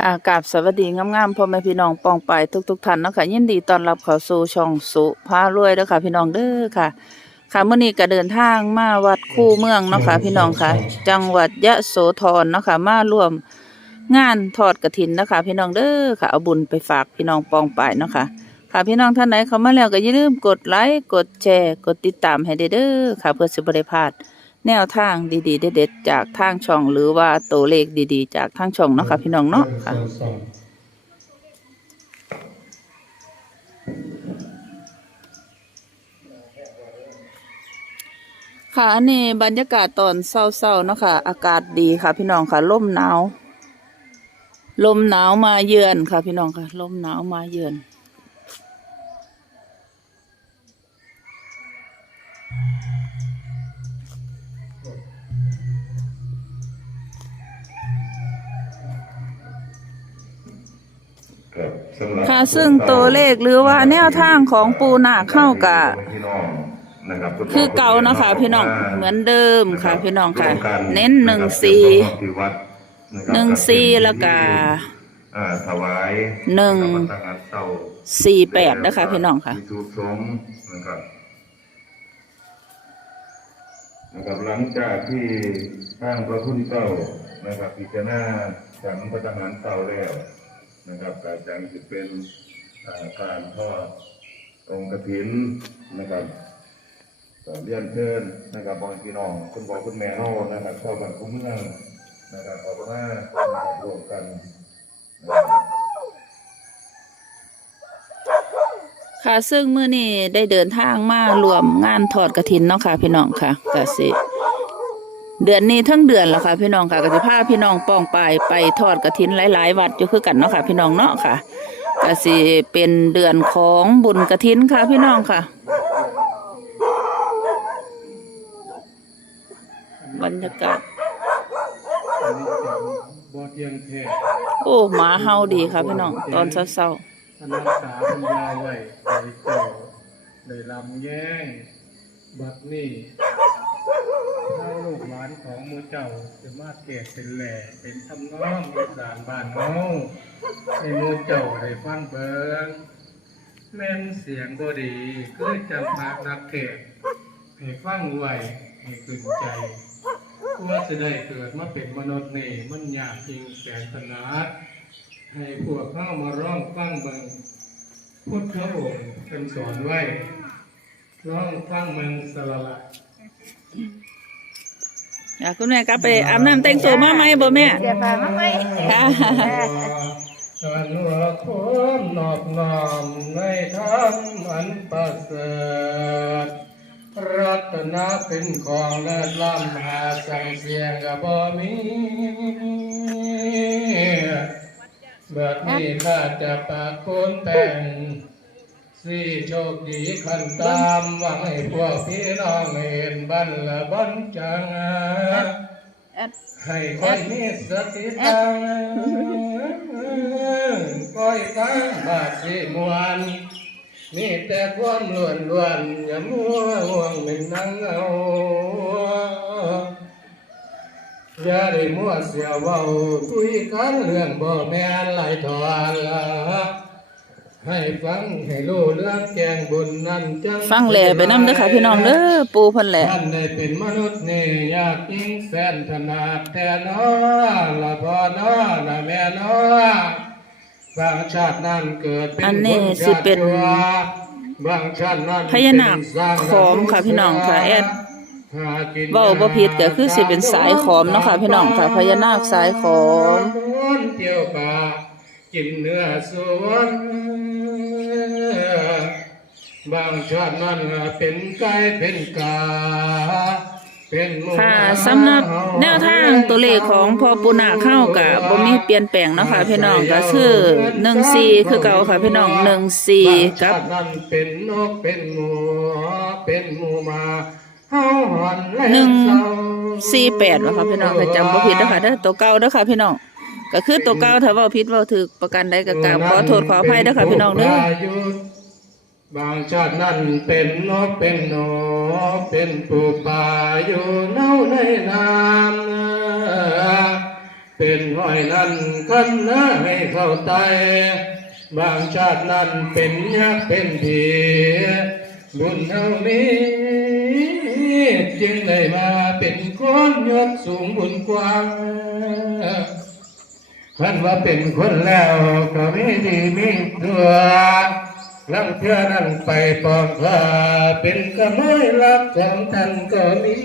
ค่ะกราบสวัสดีงามๆพ่อแม่พี่น้องปองไปทุกๆท่านเนาะค่ะยินดีต้อนรับเข้าสู่ช่องสุพารวยเด้อค่ะ พี่น้องเด้อค่ะ ค่ะเมื้อนี้ก็เดินทางมาวัดคู่เมืองเนาะค่ะพี่น้องค่ะ จังหวัดยะโสธรเนาะค่ะมาร่วมงานทอดกฐินเนาะคะพี่น้องเด้อค่ะเอาบุญไปฝากพี่น้องปองไปเนาะค่ะค่ะพี่น้องท่านไหนเข้ามาแล้วก็อย่าลืมกดไลค์กดแชร์กดติดตามให้เด้อค่ะ เพื่อสิบ่ได้พลาด แนวทางดีๆ เด็ดๆจากทางช่องหรือว่าตัวเลขดีๆ จากทางช่องเนาะค่ะพี่น้องเนาะค่ะค่ะอันนี้บรรยากาศตอนเศร้าๆเนาะค่ะ อากาศดีค่ะพี่น้องค่ะลมหนาวลมหนาวมาเยือนค่ะพี่น้องค่ะลมหนาวมาเยือน ครับสำหรับค่ะซึ่งตัวเลขหรือว่าแนวทางของปูนาเข้ากะพี่น้องนะครับคือเก่าเนาะค่ะพี่น้องเหมือนเดิมค่ะ พี่น้องค่ะ เน้นหนึ่งสี่ที่วัดะครับหนึ่งสี่แล้วก็อ่าถวายหนึ่งตั้งแต่เช้าสี่แปดนะคะพี่น้องค่ะที่ถูกสงฆ์นะครับนะครับหลังจากที่ทางพระพุทธเจ้านะครับพิจารณาฉันพระทหารเก่าแล้ว นะครับการจังจะเป็นการทอดองค์กฐินนะครับเรียนเชิญนะครับบองพี่น้องคุณพ่อคุณแม่เฮานะครับเข้าบ้านคุ้มเมืองนะครับขอบคุณมากนะครับร่วมกันค่ะซึ่งเมื้อนี้ได้เดินทางมารวมงานทอดกระถินเนาะค่ะพี่น้องค่ะก็สิ เดือนนี้ทั้งเดือนแล้วค่ะ พี่น้องค่ะก็จะพาพี่น้องป้องไปไปทอดกระถินหลาย ๆ วัดอยู่คือกันเนาะค่ะ พี่น้องเนาะค่ะก็สิเป็นเดือนของบุญกระถินค่ะ พี่น้องค่ะ บรรยากาศโอ้หมาเฮาดีค่ะพี่น้องตอนเช้าธนักษาปัญญาไว้ใจเจ้าได้ลำแย่งบัดนี้ ถ้าลูกหลานของมูเจ้าจะมาเกศเป็นแหล่เป็นทำน้องอีสานบ้านเฮาให้มูเจ้าได้ฟังเบิงแม่นเสียงบ่ดีคือจำปากนักเทศให้ฟังไหวให้ขึ้นใจว่าจะได้เกิดมาเป็นมนุษย์นี่มันยากจริงแสนขนาดให้พวกเข้ามาร้องฟังเบิงพุทธองค์เป็นสอนไว้ร้องฟังเมืองสละละๆ อยากคุณแม่กลับไปอาบน้ำแต่งตัวมาไหมบ่แม่เดี๋ยวพามาไหมค่ะกันว่าคนนอบน้อมในธรรมอันประเสริฐรัตนะเป็นของเลิศล้ำหาสั่งเสียงกับบ่มีแบบนี้ข้าจะปากโคนแต่ง สี่โชคดีขันตามหวังให้พวกพี่น้องเห็นบันละบันจัง ให้คอยมีสติตังคอยตั้งบาดสิมวนมีแต่ความล้วนล้วนๆอย่ามัวห่วงเป็นนังเอาอย่าได้มัวเสียเว้าคุยกันเรื่องบ่แม่นไหลถอนละ ให้ฟังให้รู้เรื่องแกงบุญนั่นจังฟังแหล่ไปน้ำเด้อค่ะพี่น้องเด้อปูเพิ่นแหล่ท่านได้เป็นมนุษย์นี่ยากยิ่งแสนถนัดแต่น้อละพ่อน้อละแม่น้อบางชาตินั้นเกิดเป็นอันนี้คสิเป็นชาติชั่วบางชาตินั้นพญานาคขอมค่ะพี่น้องค่ะแอดหากินเว้าบ่ผิดก็คือสิเป็นสายขอมเนาะค่ะพี่น้องค่ะพญานาคสายขอมเที่ยวป่ากินเนื้อสวน บางชาตินั้นเป็นไก่เป็นกาเป็นหมูค่ะสำหรับแนวทางตัวเลขของพ่อปูนาเข้ากับบ่มีเปลี่ยนแปลงเนาะค่ะพี่น้องก็คือ14คือเก่าค่ะพี่น้อง14กับางชาตินั้นเป็นนกเป็นหมูเป็นหมูมาเฮาหอนและหนึ่งเศร้าสี่แปดว่าค่ะพี่น้องถ้าจำบ่ผิดนะคะเด้อตัวเก่าเด้อค่ะพี่น้องก็คือตัวเก่าถ้าเว้าผิดเว้าถูกประกันใดก็กราบขอโทษขออภัยเด้อค่ะพี่น้องเด้อ บางชาตินั้นเป็นนกเป็นหนูเป็นปูป่าอยู่เน่าในน้ำเป็นห้อยนั้นกันนะให้เข้าใจบางชาตินั้นเป็นยักษ์เป็นผีบุญเท่านี้จึงได้มาเป็นคนยกสูงบุญกว้างท่านว่าเป็นคนแล้วก็ไมีดีไมีตัว ลังเทื่อนั้นไปปลอมพาเป็นขโมยลักของท่านก็มี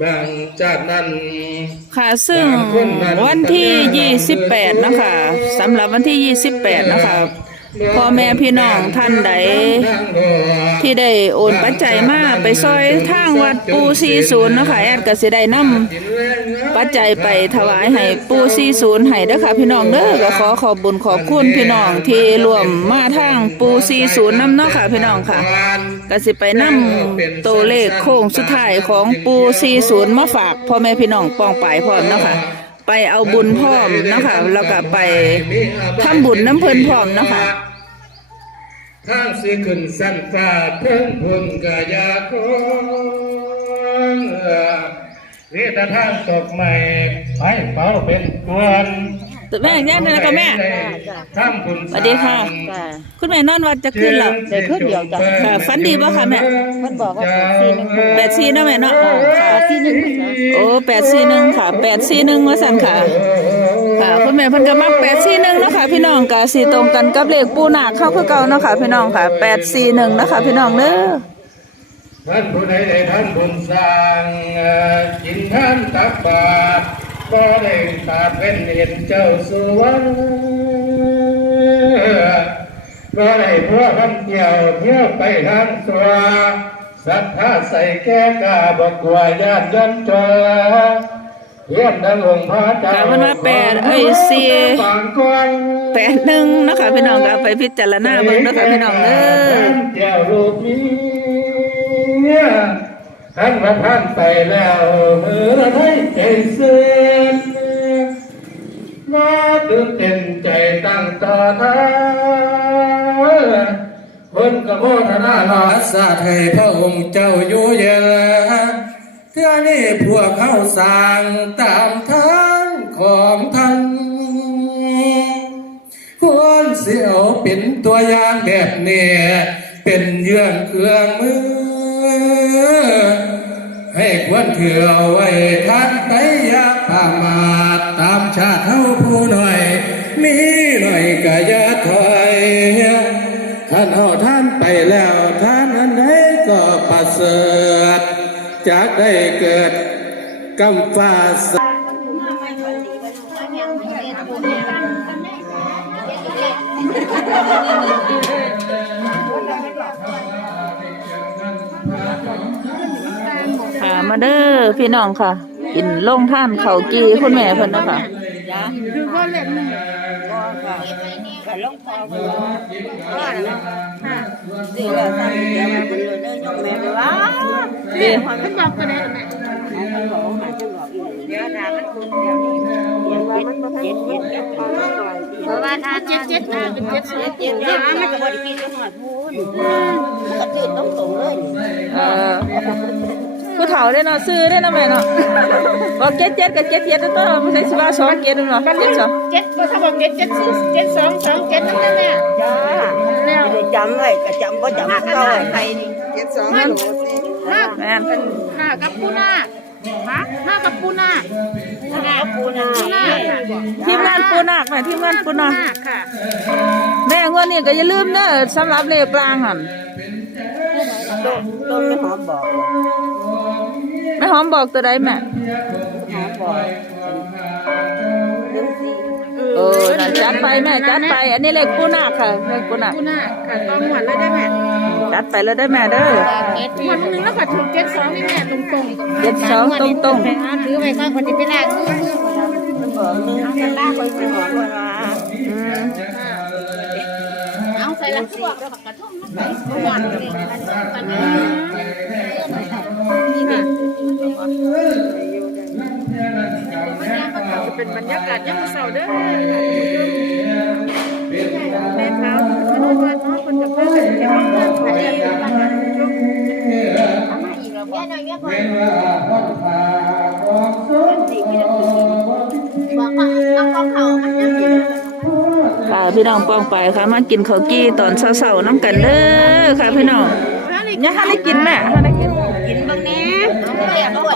บางชาตินั้นค่ะซึ่งวันที่ 28 นะคะสำหรับวันที่ 28 นะคะพ่อแม่พี่น้องท่านใดที่ได้โอนปัจจัยมาไปซอยทางวัดปู40เนาะคะแอดก็สิได้นำ ปัจจัยไปถวายให้ปู40ให้เด้อค่ะพี่น้องเด้อก็ขอขอบบุญขอบคุณพี่น้องที่รวมมาทางปู40นย์นำเนาะค่ะพี่น้องค่ะก็สิไปนำตัวเลขโค้งสุดท้ายของปู40มาฝากพ่อแม่พี่น้องปองปายพร้อมเนาะค่ะไปเอาบุญพร้อมเนาะค่ะแล้วก็ไปทำบุญน้ำเพลินพร้อมเนาะค่ะทางสิขึ้นสั้นฟ้าเพิ่งพุ่นกะยาของ นี่แต่ทางตกใหม่ไปเป่าเป็นกวนแม่ย่าเนี่ยก็แม่ทำบุญสวัสดีค่ะ คุณแม่นอนวัดจะขึ้นแล้วได้ขึ้นเดียวจ้ะค่ะฝันดีป่ะคะแม่มันบอกว่าแปดสี่หนึ่งแปดสี่เนาะแม่เนาะค่ะสี่หนึ่งนะโอ้แปดสี่หนึ่งค่ะแปดสี่หนึ่งว่าสันค่ะ ค่ะคุณแม่เพิ่นก็มักแปดสี่หนึ่งเนาะค่ะพี่น้องก็สีตรงกันกับเลขปูนาคเข้าคือเก่าเนาะค่ะพี่น้องค่ะแปดสี่หนึ่งเนาะค่ะพี่น้องเด้อ ท่านผู้ใดได้ทำบุญสร้างเอ่อกินท่านตักบาตรก็ได้ตาเป็นเห็นเจ้าสวรรค์ก็ได้พวกคำเกี่ยวเที่ยวไปทางสัวศรัทธาใส่แก่กาบอกกลัวญาติยันจอเพียนดังองค์พระเจ้าค่ะมันว่าแปดเอ้ยสี่บางกวางแปดหนึ่งเนาะค่ะพี่น้องก็เอาไปพิจารณาเบิ่งเนาะค่ะพี่น้องเด้อแก้วรูปนี้ ท่านประท่านไปแล้วมือไทยใจเสื่อมมาตื่นเต้นใจตั้งต่อท่าคนกระโมทนาลาสาไทยพระองค์เจ้าอยู่เยลเท่านี้พวกเขาสร้างตามทางของท่านควรเสียวเป็นตัวอย่างแบบนี้เป็นเยื่องเครื่องมือ ให้ควรถือเอาไว้ท่านไปยาประมาทตามชาติเท่าผู้หน่อย มีหน่อยก็อย่าถอยท่านเอาท่านไปแล้วท่านอันไหนก็ประเสริฐจากได้เกิดกำฟ้าค่ เด้อพี่น้องค่ะ กินลงท่านเขากีคุณแม่เพิ่นเนาะค่ะคือก็เล่นก็ค่ะก็ลงพอก็ว่าแล้วค่ะดีแล้วท่านเดี๋ยวมันเป็นเรื่อยกแม่ไปว่าเด้อมันบอกกันได้แม่มันบอกหาจังบอกอีกเดี๋ยวถ้ามันคุณเดี๋ยวนี้เดี๋ยวว่ามันบ่เจ็ดเจ็ดเจ็ดพอมาก่อนเพราะว่าถ้าเจ็ดเจ็ดนะเป็นเจ็ดเจ็ดเจ็ดเจ็ดมันก็บ่ได้กินหอดพูนมันก็จืดตรงเลยเออ ผู้เฒ่าได้เนาะซื้อได้เนาะแม่เนาะบอกเจ็ดเจ็ดกับเจ็ดเจ็ดตัวไม่ใช่สิว่าสองเจ็ดเนาะเจ็ดสองเจ็ดก็ถ้าบอกเจ็ดเจ็ดสี่เจ็ดสองสองเจ็ดนั่นแหละจ้าแล้วจำไว้ก็จำบ่จำก็ไว้ใครนี่เจ็ดสองมันห้าแม่นห้ากับปูนาฮะห้ากับปูนาปูนาปูนาปูนาค่ะทีมงานปูนาคแม่ทีมงานปูนาคค่ะ แม่งวดนี้ก็อย่าลืมเด้อสำหรับเลขกลางหั่นต้มต้มไม่หอมบอก แม่หอมบอกตัวใดแม่หอมบอกหนึ่งสี่เออนั่นจัดไปแม่จัดไป อันนี้เลขปูนาคค่ะเลขปูนาคปูนาค่ะต้องหวดแล้วได้แม่จัดไปแล้วได้อแม่เด้อหวดนึงแล้วก็ถูกเจ็ดสองนี่แม่ตรงตรงเจ็ดสองตรงตรงไปหาถือไว้ก่อนคนที่ไปลากมือมือมันบอกหนึ่งมันลากไปเป็นหอมว่าๆอืมเอาใส่ละพวกแล้วกระทุ่มน้ำใส่หวานเลยกันนี้นี่แม่จะ เป็นบรรยากาศยามเช้าเด้อแม่เท้าเพราะว่าน้องคนจะพากันเก็บของขายอยู่บ้านนั้นช่วงเอามาอีกแล้วบ่เป็นสี่บอกว่าเอาของเขามันยังอยู่ค่ะพี่น้องป้องไปค่ะมากินข้าวกี้ตอนเช้าๆน้ำกันเด้อค่ะพี่น้องยังให้ได้กินแม่ให้ได้กินกินบาง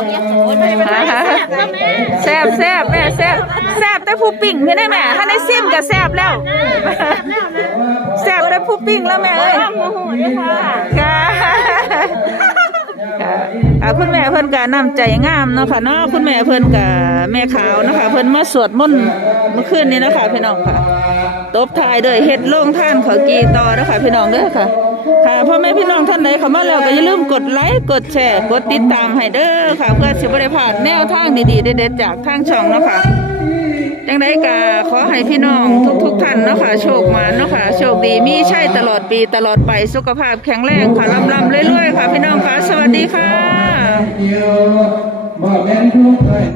แน่เรียกว่าเรียกสมุนไพรแซ่บแซ่บแม่แซ่บแซ่บแต่ผู้ปิ้งพี่ได้แม่ถ้าได้ซิมก็แซ่บแล้วแซ่บแต่ผู้ปิ้งแล้วแม่เอ้ยค่ะค่ะอ่าคุณแม่เพิ่นก็น้ำใจงามเนาะค่ะเนาะคุณแม่เพิ่นก็แม่ขาวเนาะค่ะเพิ่นมาสวดมนต์เมื่อคืนนี้เนาะค่ะพี่น้องค่ะตบท้ายด้วยเฮ็ดโล่งท่านเขากีต่อเด้อค่ะพี่น้องเด้อค่ะ ค่ะพ่อแม่พี่น้องท่านใดเข้ามาแล้วก็อย่าลืมกดไลค์กดแชร์กดติดตามให้เด้อค่ะ เพื่อสิบ่ได้พลาดแนวทางดีๆเด็ดๆจากทางช่องเนาะค่ะจังไดก็ขอให้พี่น้องทุกๆท่านเนาะค่ะโชคมาเนาะค่ะโชคดีมีใช่ตลอดปีตลอดไปสุขภาพแข็งแรงค่ะลำๆเรื่อยๆค่ะ พี่น้องค่ะสวัสดีค่ะ เดียวบ่แม่นทุกข์